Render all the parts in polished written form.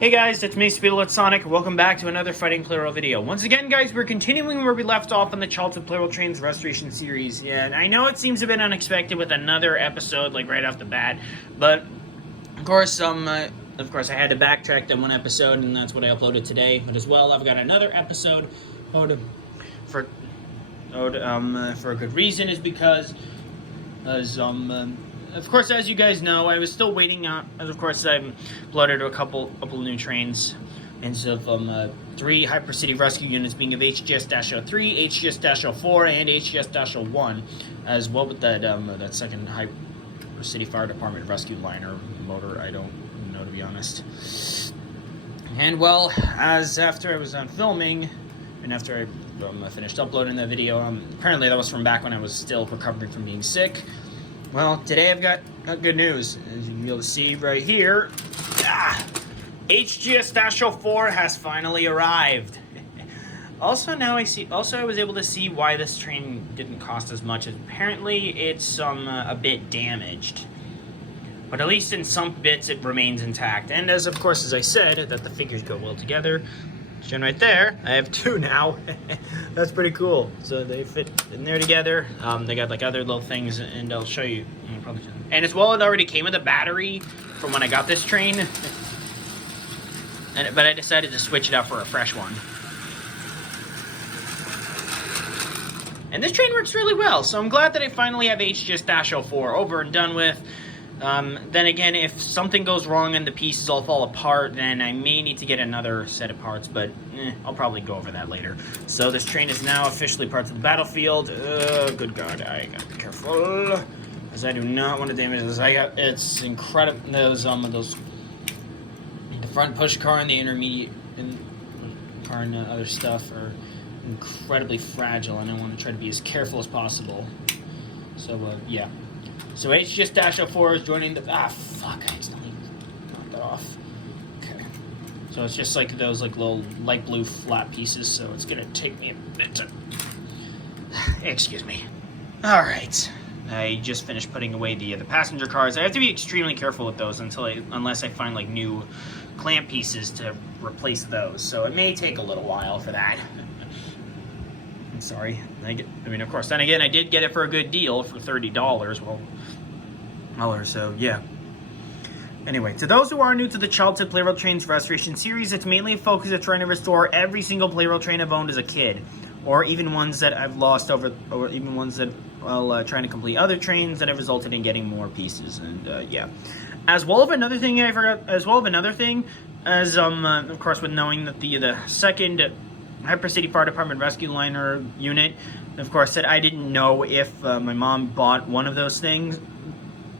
Hey guys, it's me, Sonic. Welcome back to another Fighting Plarail video. Once again, guys, we're continuing where we left off on the Childhood Plarail Trains Restoration series. Yeah, and I know it seems a bit unexpected with another episode, like right off the bat, but of course, I had to backtrack that one episode, and that's what I uploaded today. But as well, I've got another episode for a good reason, is because of course, as you guys know, I was still waiting on, as of course I uploaded a couple of new trains instead of 3 Hyper City Rescue units being of HGS-03, HGS-04, and HGS-01, as well with that second Hyper City Fire Department Rescue Liner motor. I don't know, to be honest. And well, as after I was done filming, and after I finished uploading that video, apparently that was from back when I was still recovering from being sick. Well, today I've got good news. As you'll be able to see right here, HGS-04 has finally arrived. Also, I was able to see why this train didn't cost as much. Apparently, it's a bit damaged, but at least in some bits it remains intact. And as of course, as I said, that the figures go well together. And right there, I have 2 now. That's pretty cool. So they fit in there together. They got like other little things, and I'll show you. And as well, it already came with a battery from when I got this train. But I decided to switch it out for a fresh one. And this train works really well, so I'm glad that I finally have HGS-04 over and done with. Then again, if something goes wrong and the pieces all fall apart, then I may need to get another set of parts, but I'll probably go over that later. So this train is now officially part of the battlefield. Good God, I gotta be careful, because I do not want to damage this. It's incredible. The front push car and the intermediate car and other stuff are incredibly fragile, and I want to try to be as careful as possible. So yeah. So HGS-04 is joining the... fuck, I accidentally knocked that off. Okay. So it's just like those little light blue flat pieces, so it's gonna take me a bit to... Excuse me. Alright. I just finished putting away the passenger cars. I have to be extremely careful with those unless I find like new clamp pieces to replace those. So it may take a little while for that. I'm sorry. Of course, then again, I did get it for a good deal for $30. Well, so yeah. Anyway, to those who are new to the Childhood Plarail Trains Restoration series, it's mainly a focus of trying to restore every single Plarail train I've owned as a kid, or even ones that I've lost or even ones that, trying to complete other trains that have resulted in getting more pieces, and yeah. As well of another thing, of course, with knowing that the second Hyper City Fire Department Rescue Liner unit, of course, said I didn't know if my mom bought one of those things,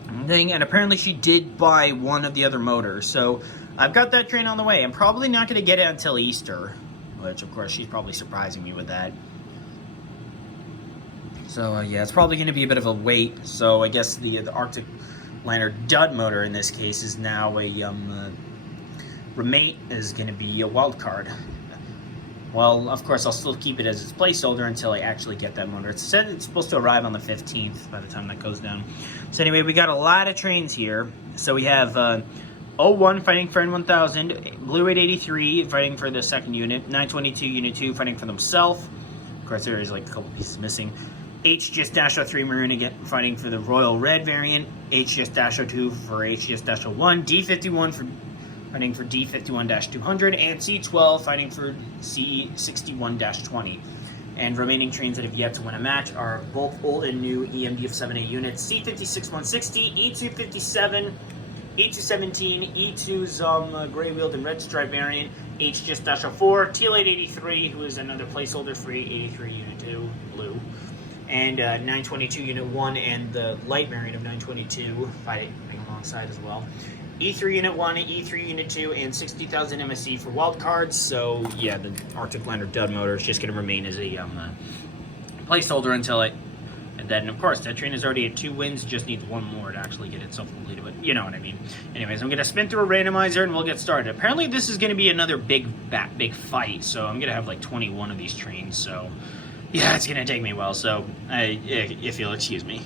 and apparently she did buy one of the other motors. So I've got that train on the way. I'm probably not going to get it until Easter, which of course she's probably surprising me with that. So yeah, it's probably going to be a bit of a wait. So I guess the Arctic Liner dud motor in this case is now a remate is going to be a wild card. Well, of course, I'll still keep it as its placeholder until I actually get that motor. It said it's supposed to arrive on the 15th by the time that goes down. So anyway, we got a lot of trains here. So we have 01 fighting for N1000, Blue 883 fighting for the second unit, 922 Unit 2 fighting for themselves. Of course, there is like a couple pieces missing. HGS-03 Maroon again fighting for the Royal Red variant, HGS-02 for HGS-01, D51 for fighting for D51-200, and C12 fighting for C61-20. And remaining trains that have yet to win a match are both old and new EMD of 7A units, C56-160, E257, E217, E2's gray-wheeled and red stripe variant, HGS-04, TL883, who is another placeholder for 883 Unit 2, blue, and 922 Unit 1 and the light variant of 922 fighting alongside as well. E3 Unit 1, E3 Unit 2, and 60,000 MSE for wildcards. So, yeah, the Arctic Liner dud motor is just going to remain as a placeholder until it... And then, of course, that train is already at 2 wins, just needs 1 more to actually get itself completed. But you know what I mean. Anyways, I'm going to spin through a randomizer and we'll get started. Apparently, this is going to be another big fight. So, I'm going to have like 21 of these trains. So, yeah, it's going to take me a while. So, if you'll excuse me.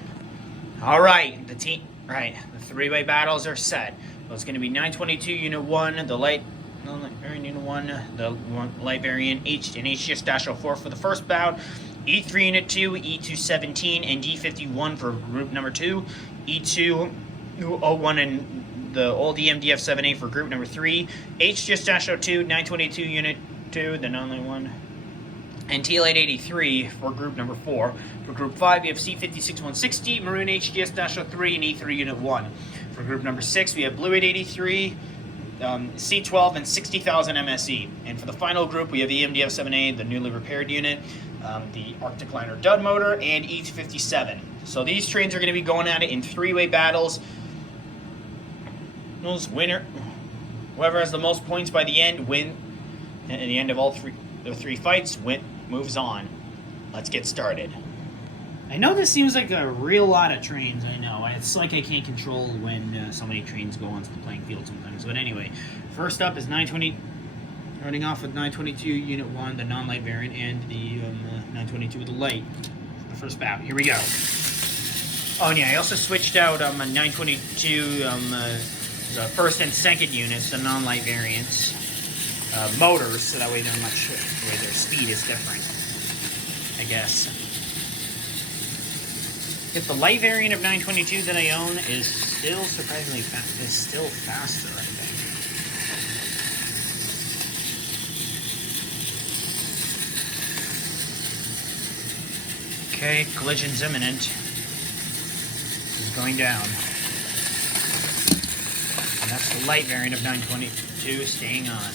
All right, the 3-way battles are set. So it's going to be 922 Unit 1, the light variant Unit 1, the light variant H and HGS-04 for the first bout, E3 Unit 2, E217, and D51 for group number 2, E201 and the old EMDF-7A for group number 3, HGS-02, 922 Unit 2, the non-light one, and T-Light 83 for group number 4. For group 5, we have C56-160, Maroon HGS-03, and E3 Unit 1. For group number 6, we have Blue 883, C12, and 60,000 MSE. And for the final group, we have the EMDF-7A, the newly repaired unit, the Arctic Liner dud motor, and E57. So these trains are going to be going at it in three-way battles. Whoever has the most points by the end win. At the end of all three fights, moves on. Let's get started. I know this seems like a real lot of trains. I know it's like I can't control when so many trains go onto the playing field sometimes. But anyway, first up is 920. Running off with 922 Unit 1, the non-light variant, and the 922 with the light. The first bout. Here we go. Oh and yeah, I also switched out 922 the first and second units, the non-light variants, motors, so that way their speed is different, I guess. If the light variant of 922 that I own is still surprisingly faster, I think. Okay, collision's imminent. He's going down. And that's the light variant of 922 staying on.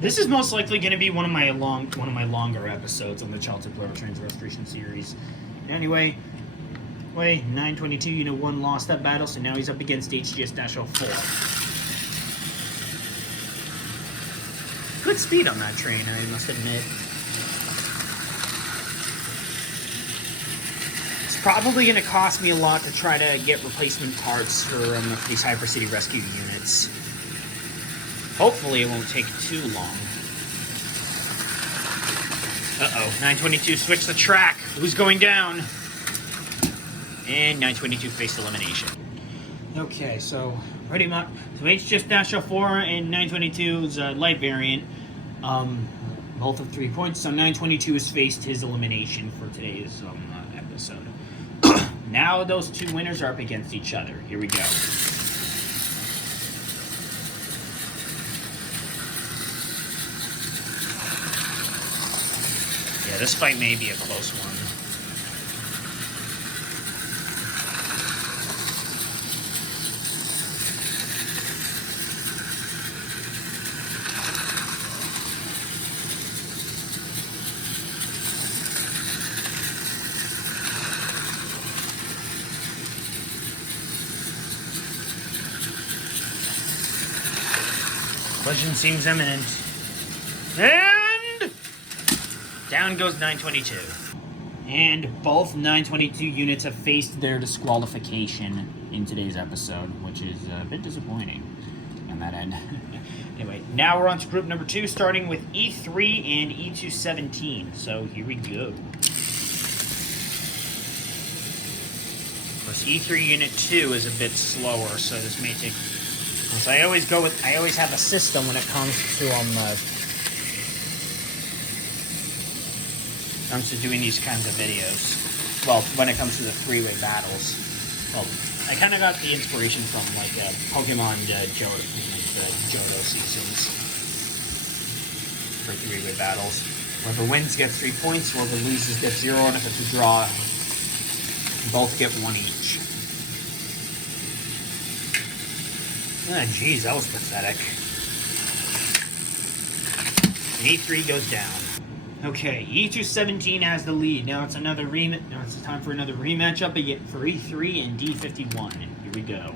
This is most likely going to be one of my longer episodes on the Childhood Plarail Trains Restoration series. Anyway, 922 Unit 1 lost that battle, so now he's up against HGS-04. Good speed on that train, I must admit. It's probably going to cost me a lot to try to get replacement parts for these Hypercity Rescue units. Hopefully it won't take too long. Uh-oh, 922 switched the track. Who's going down? And 922 faced elimination. Okay, so pretty much, so HGS-04 and 922's light variant, both of 3 points. So 922 has faced his elimination for today's episode. Now those two winners are up against each other. Here we go. Yeah, this fight may be a close one. Collision seems imminent. And down goes 922. And both 922 units have faced their disqualification in today's episode, which is a bit disappointing on that end. Anyway, now we're on to group number 2, starting with E3 and E217. So here we go. Of course, E3 Unit 2 is a bit slower, so this may take... So I always have a system when it comes to doing these kinds of videos. Well, when it comes to the three-way battles. Well, I kind of got the inspiration from like Pokemon Johto seasons for three-way battles. Whoever wins gets 3 points, whoever loses gets 0, and if it's a draw, both get 1 each. Ah, geez, that was pathetic. E3 goes down. Okay, E217 has the lead. Now it's another Now it's time for another rematch up again for E3 and D51. Here we go.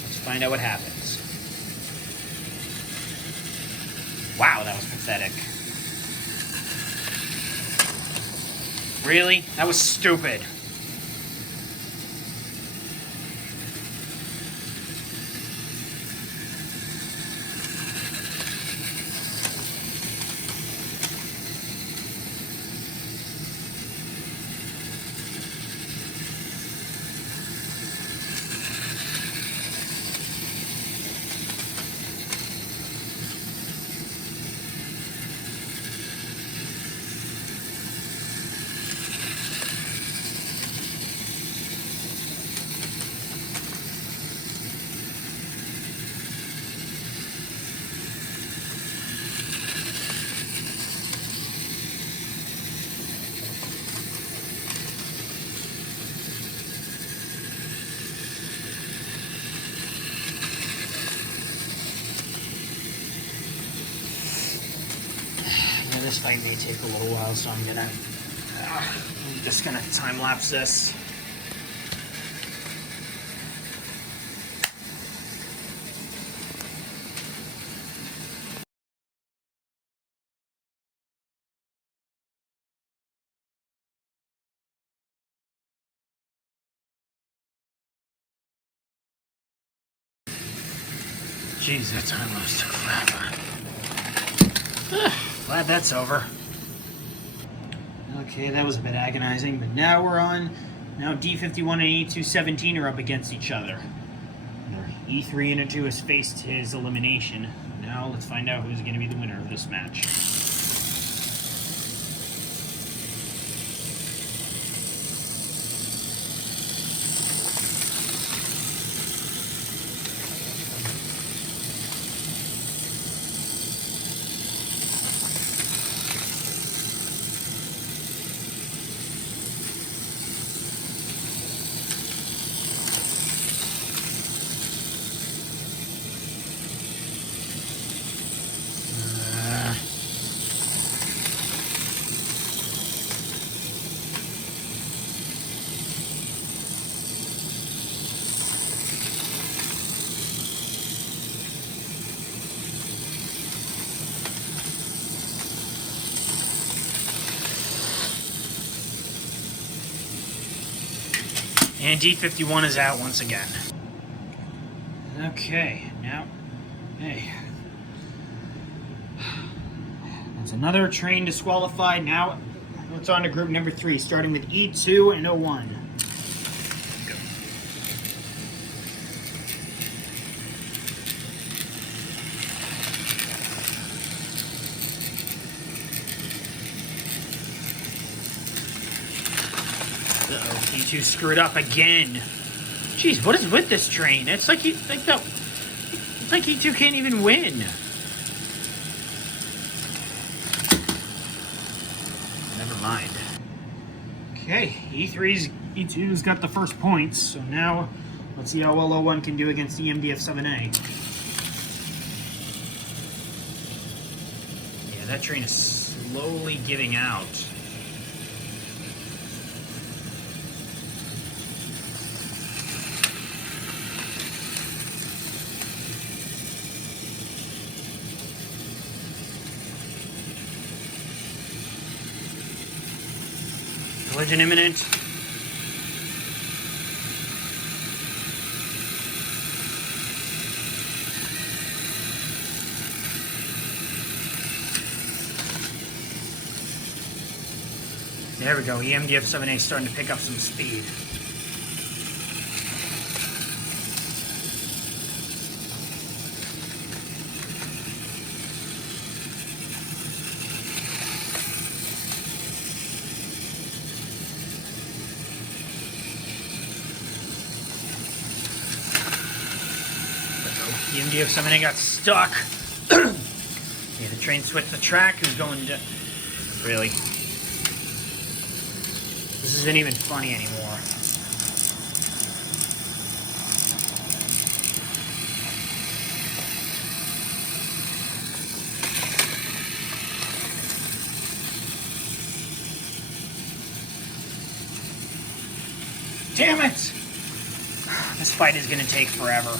Let's find out what happens. Wow, that was pathetic. Really? That was stupid. this fight may take a little while, so I'm just gonna time lapse this. Jeez, that time lapse took forever. Glad that's over. Okay, that was a bit agonizing, but now we're on. Now D51 and E217 are up against each other. E3 Unit 2 has faced his elimination. Now let's find out who's going to be the winner of this match. And D51 is out once again. Okay, now, hey. That's another train disqualified. Now it's on to group number 3, starting with E2 and 01. E2 screwed up again. Jeez, what is with this train? It's like E2 can't even win. Never mind. Okay, E2's got the first points, so now let's see how well 01 can do against EMDF-7A. Yeah, that train is slowly giving out. Collision imminent. There we go. EMDF-7A starting to pick up some speed. EMDF-7A got stuck. Yeah, the train switched the track. Who's going to... Really? This isn't even funny anymore. Damn it! This fight is going to take forever.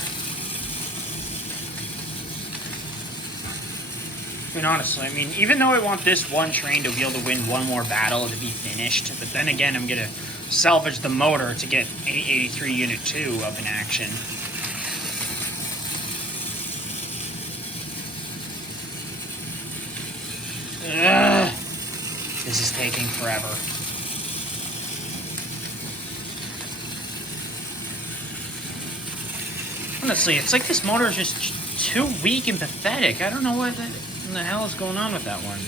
I mean, honestly, even though I want this one train to be able to win one more battle to be finished, but then again, I'm going to salvage the motor to get 83 Unit 2 up in action. Ugh. This is taking forever. Honestly, it's like this motor is just too weak and pathetic. I don't know what the hell is going on with that one.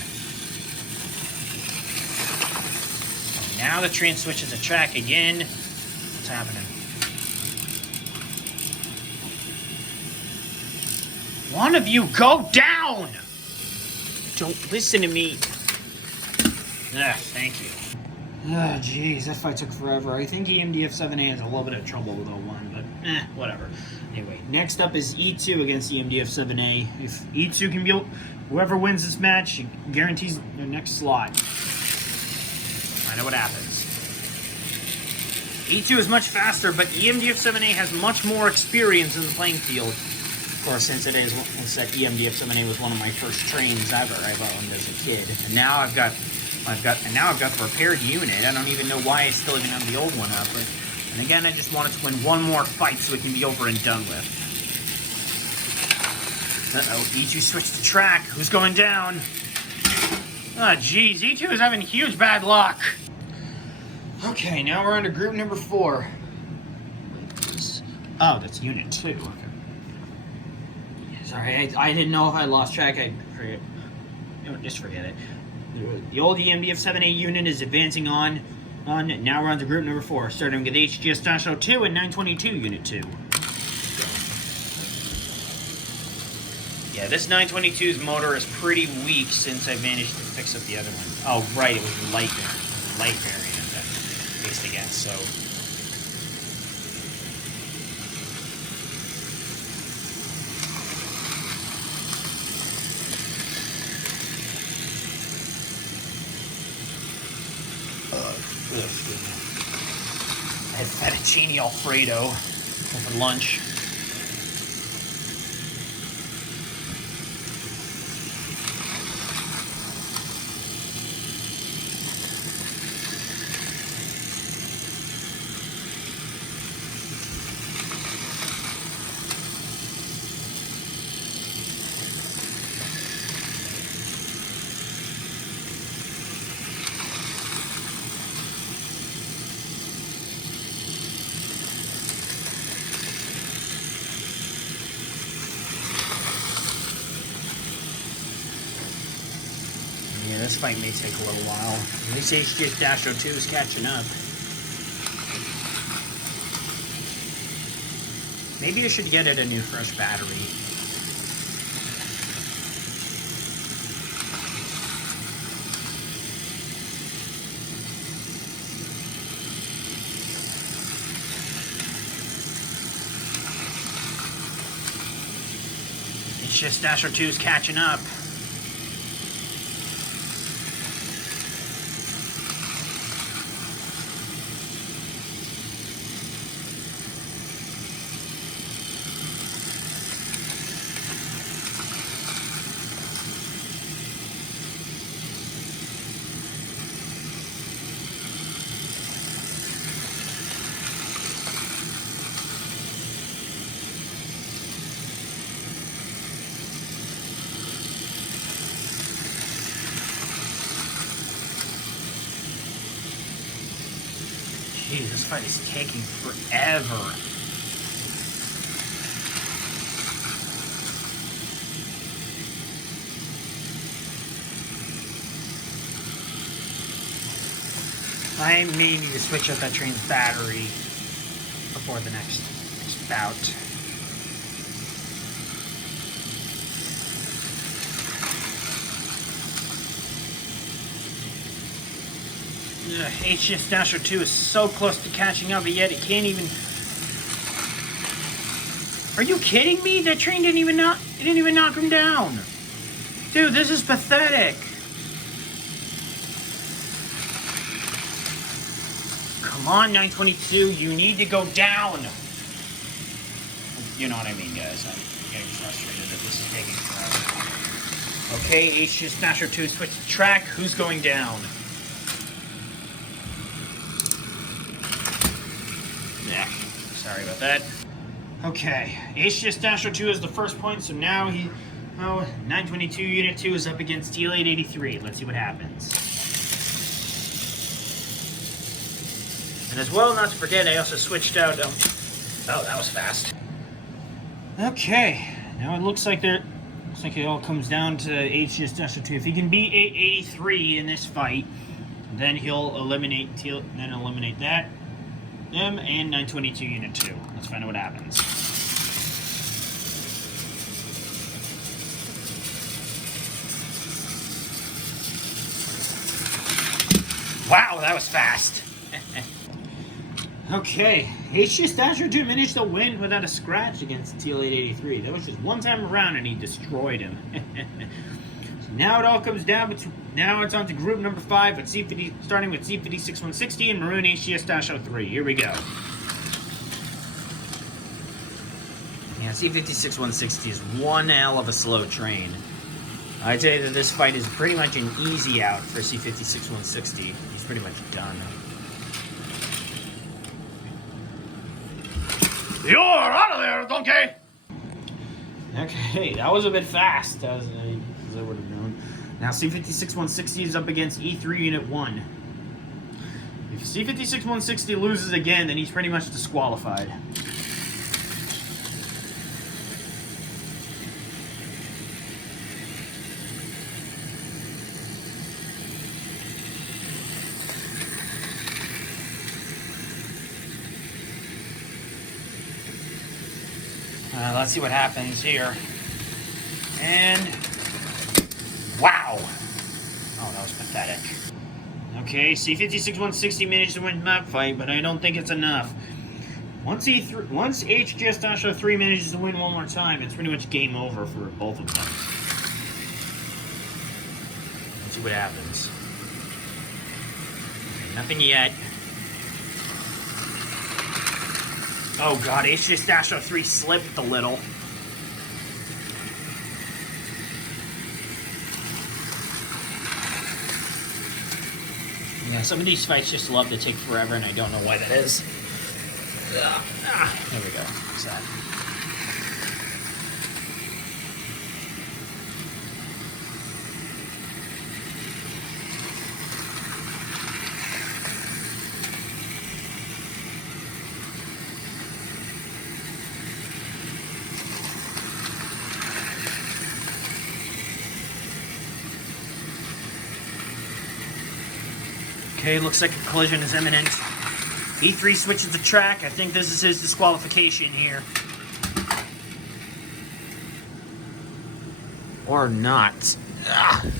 Now the train switches the track again. What's happening? One of you go down! Don't listen to me. Thank you. Jeez, that fight took forever. I think EMDF-7A has a little bit of trouble with 01, but whatever. Anyway, next up is E2 against the MDF-7A. If E2 can be, whoever wins this match guarantees their next slot. Find out what happens. E2 is much faster, but EMDF-7A has much more experience in the playing field. Of course, since EMDF-7A was one of my first trains ever I've owned as a kid, and now I've got the repaired unit. I don't even know why I still even have the old one up. And again, I just wanted to win one more fight so it can be over and done with. Uh-oh, E2 switched to track. Who's going down? Ah, geez, E2 is having huge bad luck. Okay, now we're on to group number 4. Oh, that's unit 2. Okay. Sorry, I didn't know if I lost track. I forget. Just forget it. The old EMDF-7A unit is advancing on. Now we're on to group number 4, starting with HGS-02 and 922 Unit 2. Yeah, this 922's motor is pretty weak since I managed to fix up the other one. Oh, right, it was the light variant that I faced against, so... I had fettuccine Alfredo for lunch. Yeah, this fight may take a little while. At least HGS-02 is catching up. Maybe I should get it a new fresh battery. HGS-02 is catching up. Jeez, this fight is taking forever. I may need to switch out that train's battery before the next bout. HGS-02 is so close to catching up, but yet it can't even... Are you kidding me? That train didn't even knock him down. Dude, this is pathetic. Come on, 922, you need to go down. You know what I mean, guys. I'm getting frustrated that this is taking forever. Okay, HGS-02 switch to track. Who's going down? Yeah, sorry about that. Okay, HGS-02 is the first point, so now 922 Unit 2 is up against TL-883. Let's see what happens. And as well, not to forget, I also switched out... oh, that was fast. Okay, now it looks like it all comes down to HGS-02. If he can beat 883 in this fight, then he'll eliminate that. Them and 922 Unit 2. Let's find out what happens. Wow, that was fast. Okay, HGS-02 managed to win without a scratch against TL883. That was just one time around and he destroyed him. So now it all comes down to, now it's on to group number 5 with C50, starting with C56160 and Maroon HGS-03. Here we go. Yeah, C56160 is one hell of a slow train. I'd say that this fight is pretty much an easy out for C56160. He's pretty much done. You're out of there, donkey! Okay, that was a bit fast, as I would have known. Now C56160 is up against E3 Unit 1. If C56160 loses again, then he's pretty much disqualified. Let's see what happens here. And wow! Oh, that was pathetic. Okay, C56160 managed to win that fight, but I don't think it's enough. Once HGS-03 manages to win one more time, it's pretty much game over for both of them. Let's see what happens. Okay, nothing yet. Oh god, HGS-03 slipped a little. Yeah, some of these fights just love to take forever, and I don't know why that is. There we go. What's that? Okay, looks like a collision is imminent. E3 switches the track. I think this is his disqualification here. Or not. Ugh.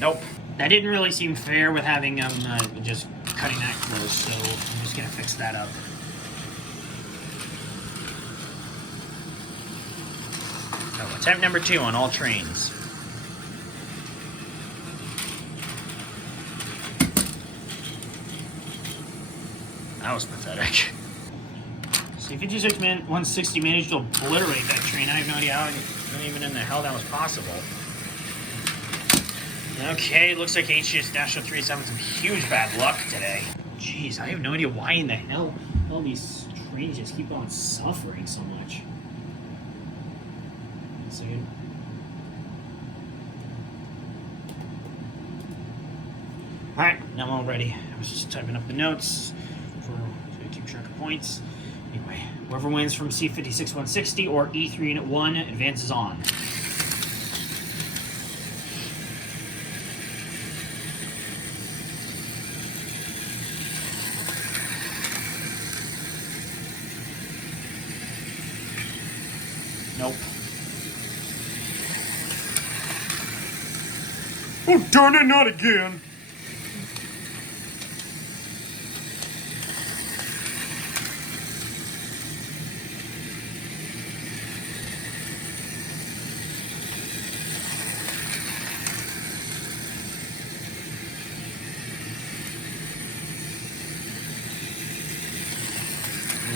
Nope. That didn't really seem fair with having just cutting that close, so I'm just gonna fix that up. Oh, attempt number 2 on all trains. That was pathetic. C56160 managed to obliterate that train. I have no idea how, not even in the hell that was possible. Okay, looks like HGS-03 is having some huge bad luck today. Jeez, I have no idea why in the hell all these trains just keep on suffering so much. Second. Alright, now I'm all ready. I was just typing up the notes to keep track of points. Anyway, whoever wins from C56160 or E3 Unit 1 advances on. Nope. Oh, darn it, not again.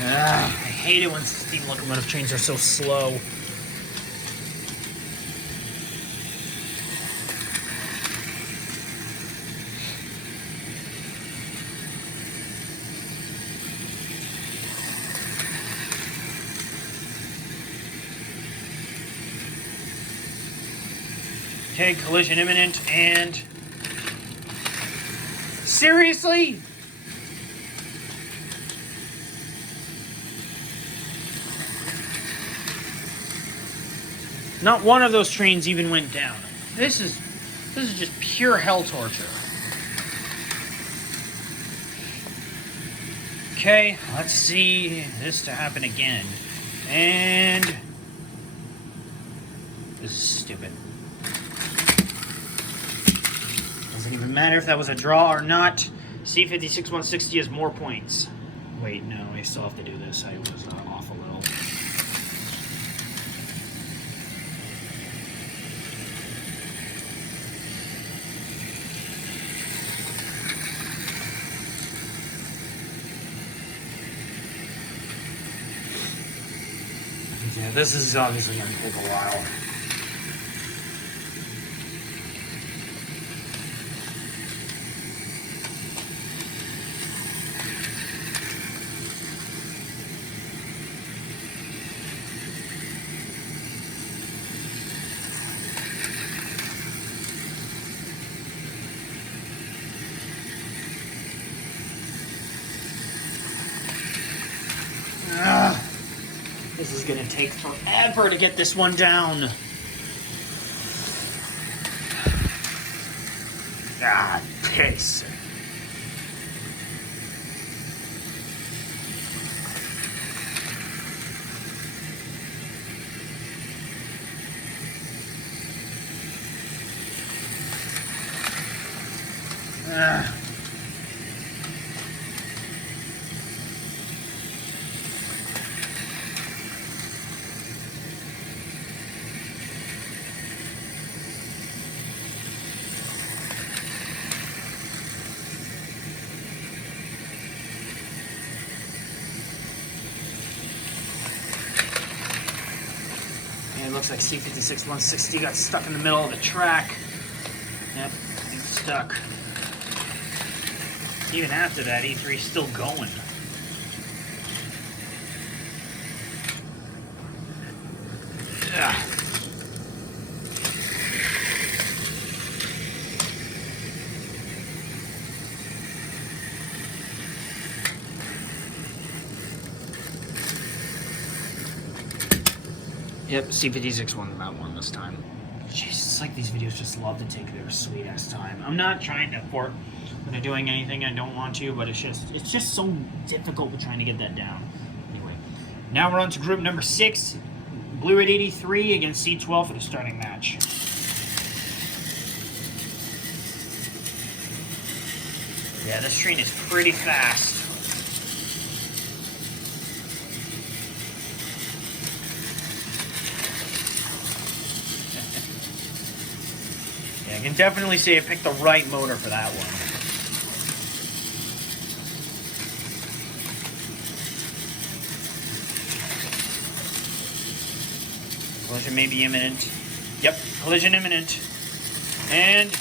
I hate it when steam locomotive trains are so slow. Okay, collision imminent, and... Seriously? Not one of those trains even went down. This is just pure hell torture. Okay, let's see this to happen again. And... This is stupid. Doesn't even matter if that was a draw or not. C56-160 has more points. Wait, no, I still have to do this. I was off a little. Yeah, this is obviously going to take a while. This is going to take forever to get this one down. Ah, piss. Ah. It looks like C56-160 got stuck in the middle of the track. Yep, it's stuck. Even after that, E3's still going. Ugh. Yep, C56 won that one this time. Jeez, it's like these videos just love to take their sweet ass time. I'm not trying to force into doing anything I don't want to, but it's just so difficult with trying to get that down. Anyway, now we're on to group number 6, Blue Red 83 against C12 for the starting match. Yeah, this train is pretty fast. I can definitely say I picked the right motor for that one. Collision may be imminent. Yep, collision imminent. And...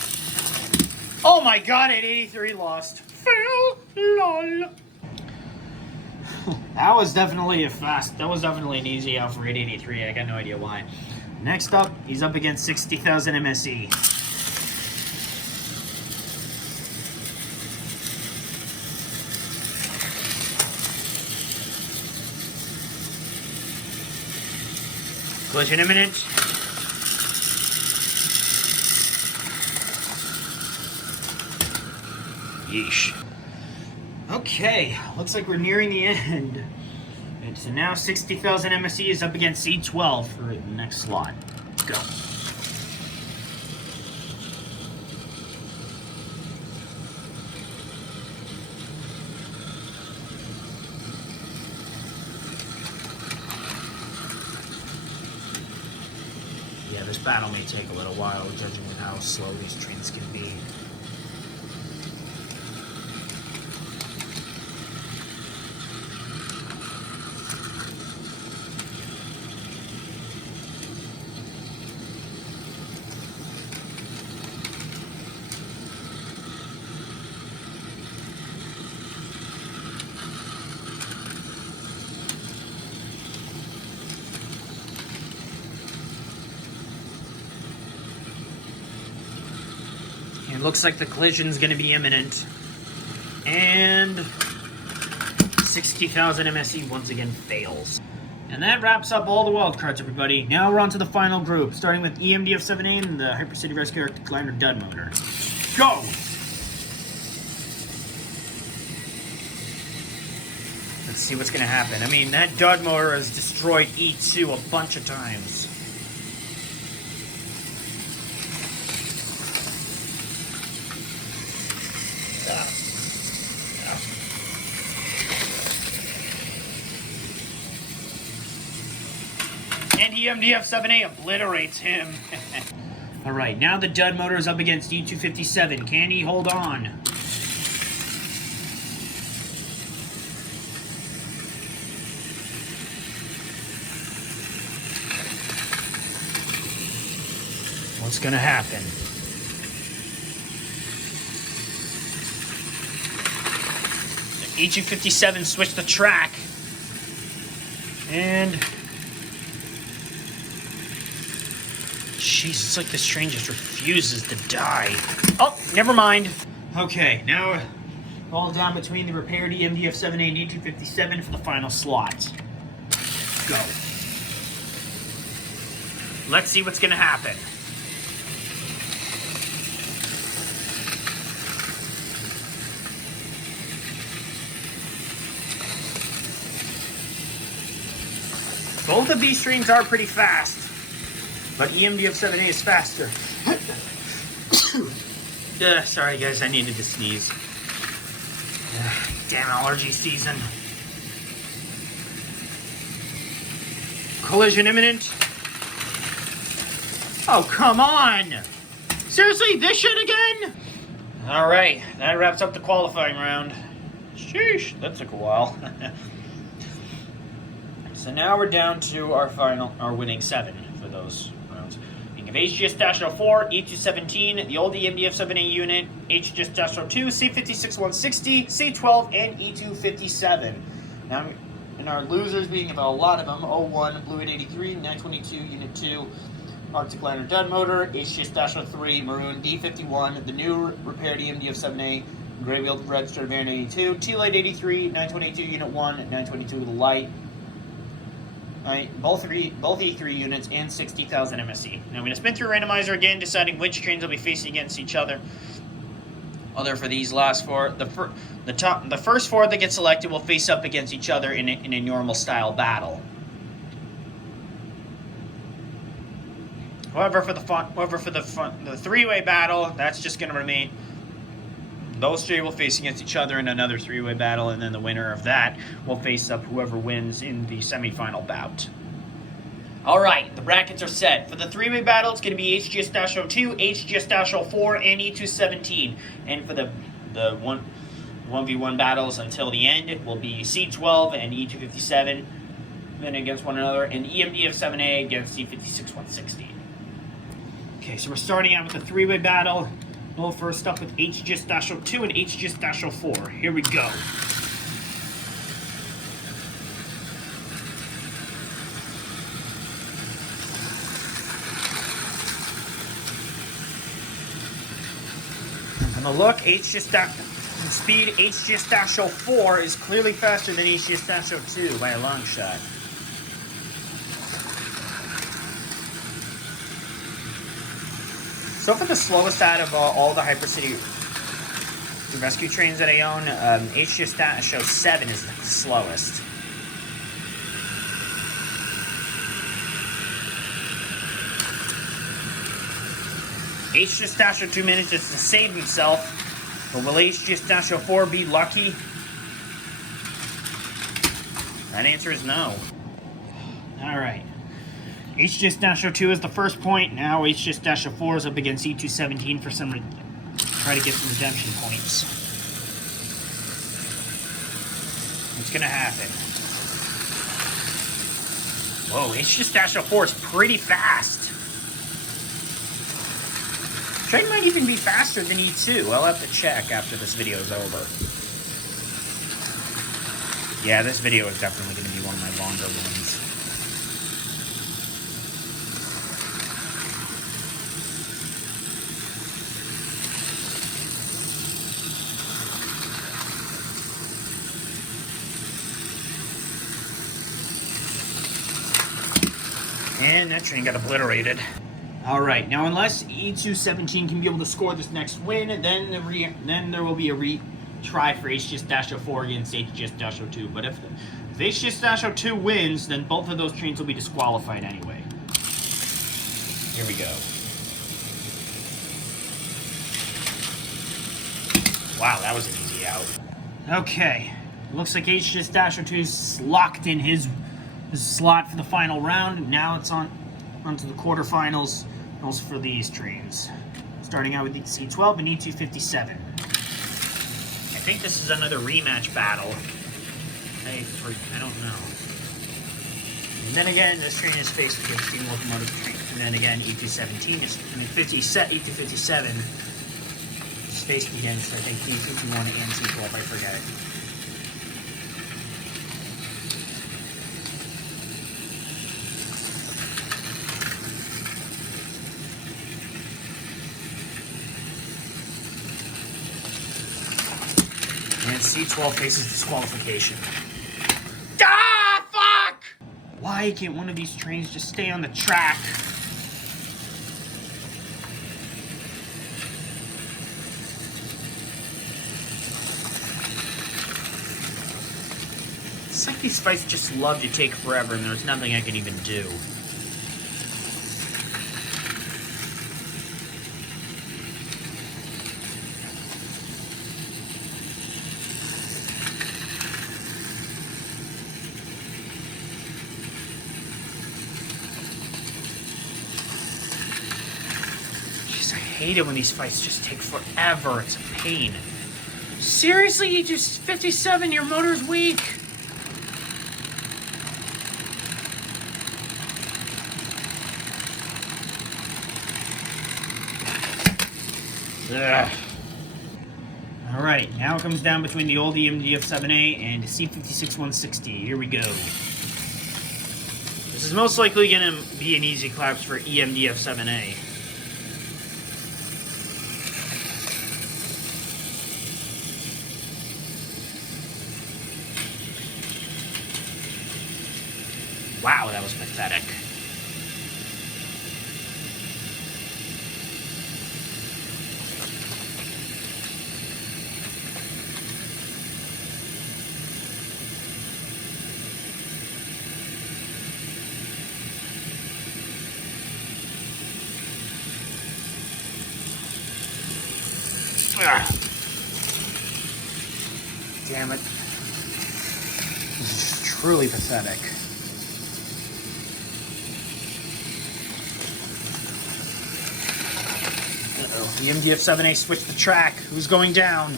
oh my god, at 83 lost. Fail, lol. That was definitely an easy out for 883. I got no idea why. Next up, he's up against 60,000 MSE. Collision imminent. Yeesh. Okay, looks like we're nearing the end. And so now 60,000 MSE is up against C12 for the next slot. Go. Yeah, this battle may take a little while, judging on how slow these trains can be. It looks like the collision's going to be imminent. And 60,000 MSE once again fails. And that wraps up all the wildcards, everybody. Now we're on to the final group, starting with EMDF-7A and the Hypercity Rescue Arctic Liner Dud Motor. Go! Let's see what's going to happen. I mean, that Dud motor has destroyed E2 a bunch of times. And EMDF-7A obliterates him. Alright, now the dud motor is up against E257. Can he hold on? What's gonna happen? E257 switched the track. And jeez, it's like this train just refuses to die. Oh, never mind. Okay, now all down between the repaired EMDF-7A and E257 for the final slot. Go. Let's see what's gonna happen. Both of these trains are pretty fast, but EMDF-7A is faster. Sorry guys, I needed to sneeze. Damn allergy season. Collision imminent. Oh, come on! Seriously, this shit again? Alright, that wraps up the qualifying round. Sheesh, that took a while. So now we're down to our winning 7 for those rounds. Think of HGS-04, E217, the old EMDF-7A unit, HGS-02, C56-160, C12, and E257. Now, in our losers, we have a lot of them. 01, Blue 883, 922, Unit 2, Arctic Liner Dud Motor, HGS-03, Maroon D51, the new repaired EMDF-7A, Gray Wheel Registered Variant 82, T-Light 83, 922, Unit 1, 922 with a light. Both E3 units and 60,000 MSE. Now I'm going to spin through randomizer again, deciding which trains will be facing against each other. Other for these last 4, the first 4 that get selected will face up against each other in a normal style battle. However, for the three-way battle, that's just going to remain. Those 3 will face against each other in another 3-way battle, and then the winner of that will face up whoever wins in the semifinal bout. Alright, the brackets are set. For the 3-way battle, it's going to be HGS-02, HGS-04, and E217. And for the 1v1 battles until the end, it will be C12 and E257 then against one another, and EMDF-7A against C56-160. Okay, so we're starting out with the 3-way battle. Well, first up with HGS-02 and HGS-04. Here we go. From the look, speed HGS-04 is clearly faster than HGS-02 by a long shot. So for the slowest out of all the Hypercity rescue trains that I own, HGS-07 is the slowest. HGS-02 manages to save himself, but will HGS-04 be lucky? That answer is no. Alright. HGS-02 is the first point. Now HGS-04 is up against E217 for try to get some redemption points. What's gonna happen? Whoa, HGS-04 is pretty fast. Train might even be faster than E2. I'll have to check after this video is over. Yeah, this video is definitely going to be one of my longer ones. And that train got obliterated. Alright, now unless E217 can be able to score this next win, then there will be a retry for HGS-04 against HGS-02. But if HGS-02 wins, then both of those trains will be disqualified anyway. Here we go. Wow, that was an easy out. Okay, looks like HGS-02's locked in his This is slot for the final round. Now it's onto the quarterfinals for these trains. Starting out with the C12 and E257. I think this is another rematch battle. I don't know. And then again, this train is faced with steam locomotive train. And then again, E217 E257 is faced against, I think, D51 and C12, I forget. And C12 faces disqualification. Ah, fuck! Why can't one of these trains just stay on the track? It's like these fights just love to take forever and there's nothing I can even do. I hate it when these fights just take forever. It's a pain. Seriously, you just 57, your motor's weak. Ugh. Alright, now it comes down between the old EMDF-7A and C56-160. Here we go. This is most likely going to be an easy collapse for EMDF-7A. Wow, that was pathetic. Ugh. Damn it. This is truly pathetic. The MDF-7A switched the track. Who's going down?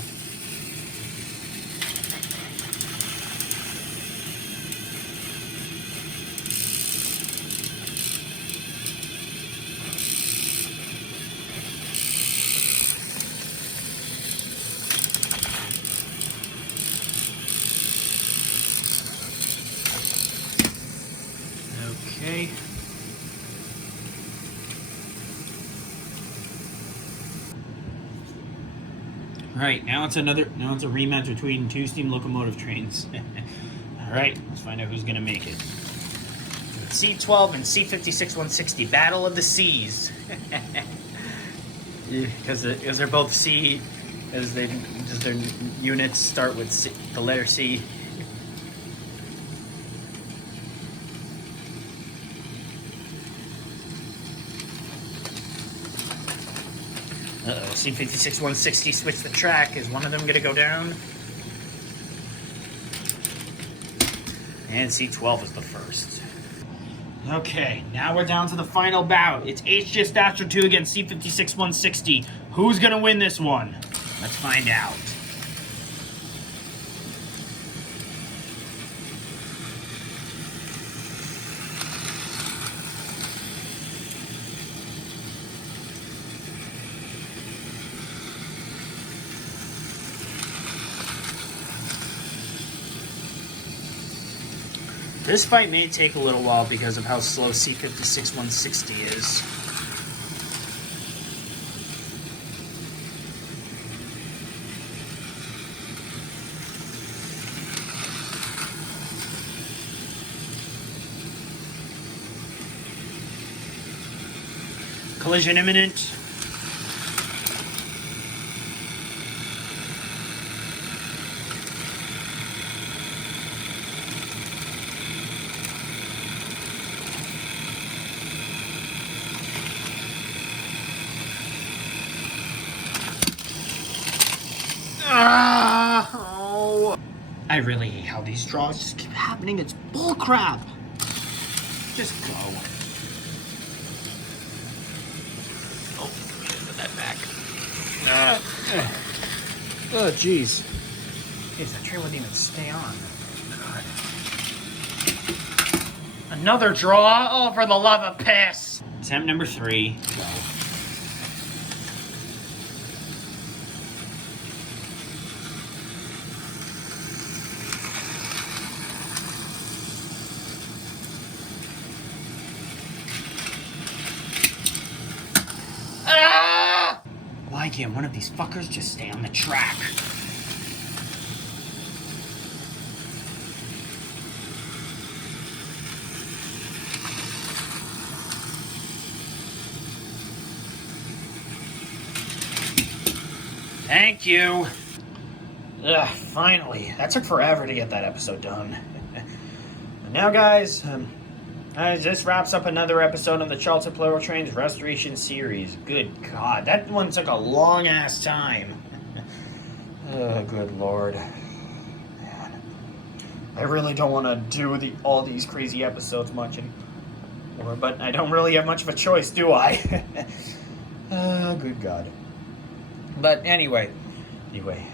Okay. Alright, now it's a rematch between two steam locomotive trains. Alright, let's find out who's gonna make it. C12 and C56-160, Battle of the Cs. Because they're both C, as their units start with C, the letter C. Uh-oh, C56-160 switched the track. Is one of them gonna go down? And C12 is the first. Okay, now we're down to the final bout. It's HGS-02 against C56-160. Who's gonna win this one? Let's find out. This fight may take a little while because of how slow C56-160 is. Collision imminent. Oh. I really hate how these draws just keep happening. It's bullcrap. Just go. Oh, put that back. Oh, jeez. Jeez, that train wouldn't even stay on. God. Another draw? Oh, for the love of piss! Attempt number 3. Go. Ah! Why can't one of these fuckers just stay on the track? Thank you. Ugh, finally. That took forever to get that episode done. And now, guys, this wraps up another episode of the Childhood Plarail Trains Restoration series. Good God, that one took a long-ass time. Oh, good Lord. Man. I really don't want to do all these crazy episodes much anymore, but I don't really have much of a choice, do I? Oh, good God. But anyway,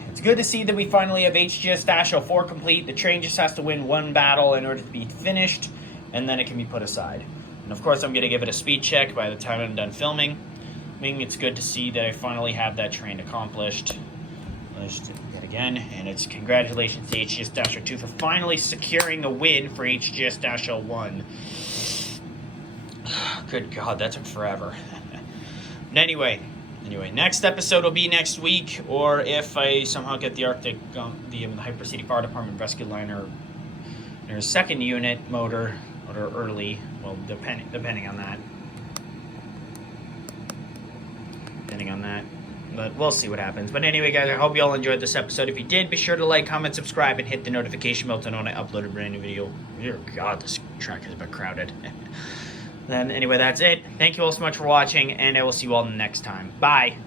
it's good to see that we finally have HGS-04 complete. The train just has to win one battle in order to be finished, and then it can be put aside. And of course, I'm going to give it a speed check by the time I'm done filming. I mean, it's good to see that I finally have that train accomplished. Let's do that again, and it's congratulations to HGS-02 for finally securing a win for HGS-01. Good God, that took forever. But anyway, next episode will be next week, or if I somehow get the Arctic, the Hyper-City Fire Department Rescue Liner, there's second unit motor early. Well, depending on that. But we'll see what happens. But anyway, guys, I hope you all enjoyed this episode. If you did, be sure to like, comment, subscribe, and hit the notification bell to know when I upload a brand new video. Dear God, this track is a bit crowded. Then anyway, that's it. Thank you all so much for watching, and I will see you all next time. Bye.